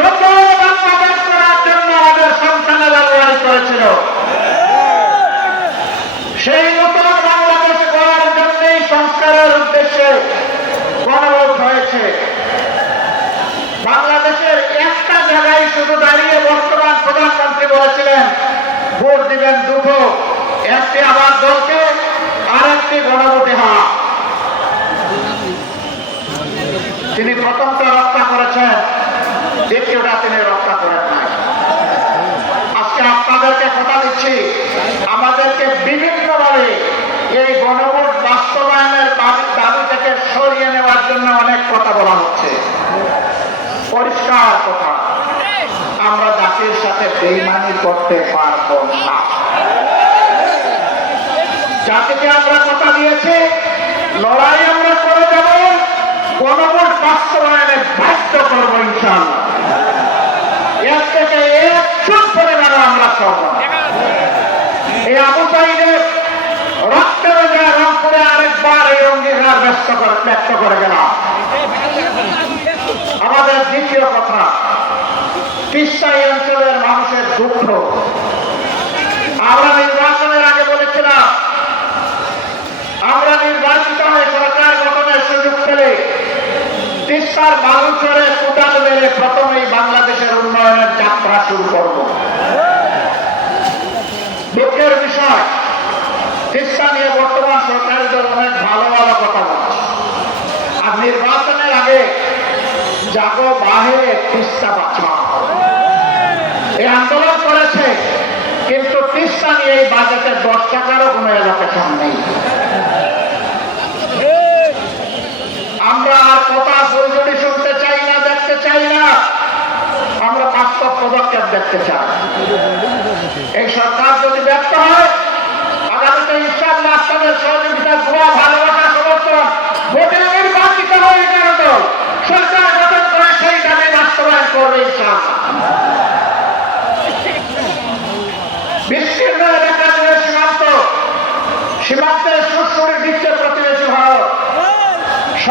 নতুন বাংলাদেশ করার জন্য আমাদের সন্তানেরা লড়াই করেছিল। সেই নতুন বাংলাদেশ গড়ার জন্যই সংস্কারের উদ্দেশ্যে গণভোট হয়েছে। বাংলাদেশের একটা জায়গায় শুধু দাঁড়িয়ে বর্তমান প্রধানমন্ত্রী বলেছিলেন ভোট দিবেন দুটো, একটি আমার দলকে আর একটি গণভোটে হওয়া। তিনি প্রথমটা রক্ষা করেছেন, দ্বিতীয়টা তিনি রক্ষা করেন নাই। আজকে আপনাদেরকে কথা দিচ্ছি, আমাদেরকে বিভিন্নভাবে এই গণভোট বাস্তবায়নের দাবি থেকে সরিয়ে নেওয়ার জন্য অনেক কথা বলা হচ্ছে। পরিষ্কার কথা, আমরা জাতির সাথে বেইমানি করতে পারব না। জাতিকে আমরা কথা দিয়েছি, লড়াই আমরা করে যাব, গণভোট বাস্তবায়নে বাধ্য করবো ইনশাআল্লাহ। এর থেকে এক চুপ পরিমাণও আমরা সব এই আবু সাইদের রক্তের রংপুরে আরেকবার এই অঙ্গীকার ব্যক্ত করে গেলাম। আমাদের দ্বিতীয় কথা, তিস্তাই অঞ্চলের মানুষের দুঃখ। আমরা নির্বাচনের আগে বলেছিলাম আমরা নির্বাচিত হয়ে সরকার গঠনের সুযোগ পেলে তিস্তার বালুচরে কোটাল মেরে প্রথমেই বাংলাদেশের উন্নয়নের যাত্রা শুরু করব। দুঃখের বিষয়, তিস্তা নিয়ে বর্তমান সরকারের দল অনেক ভালো ভালো কথা বলছে, আর নির্বাচনের আগে জাগো বাহে তিস্তা বাঁচাও এই আন্দোলন করেছে, কিন্তু তিস্তা নিয়ে এই বাজেটে 10 টাকারও কোনো এলোকেশন নেই। আমরা আর কথা ফুলঝুরি শুনতে চাই না, দেখতে চাই না, আমরা বাস্তব পদক্ষেপ দেখতে চাই। এই সরকার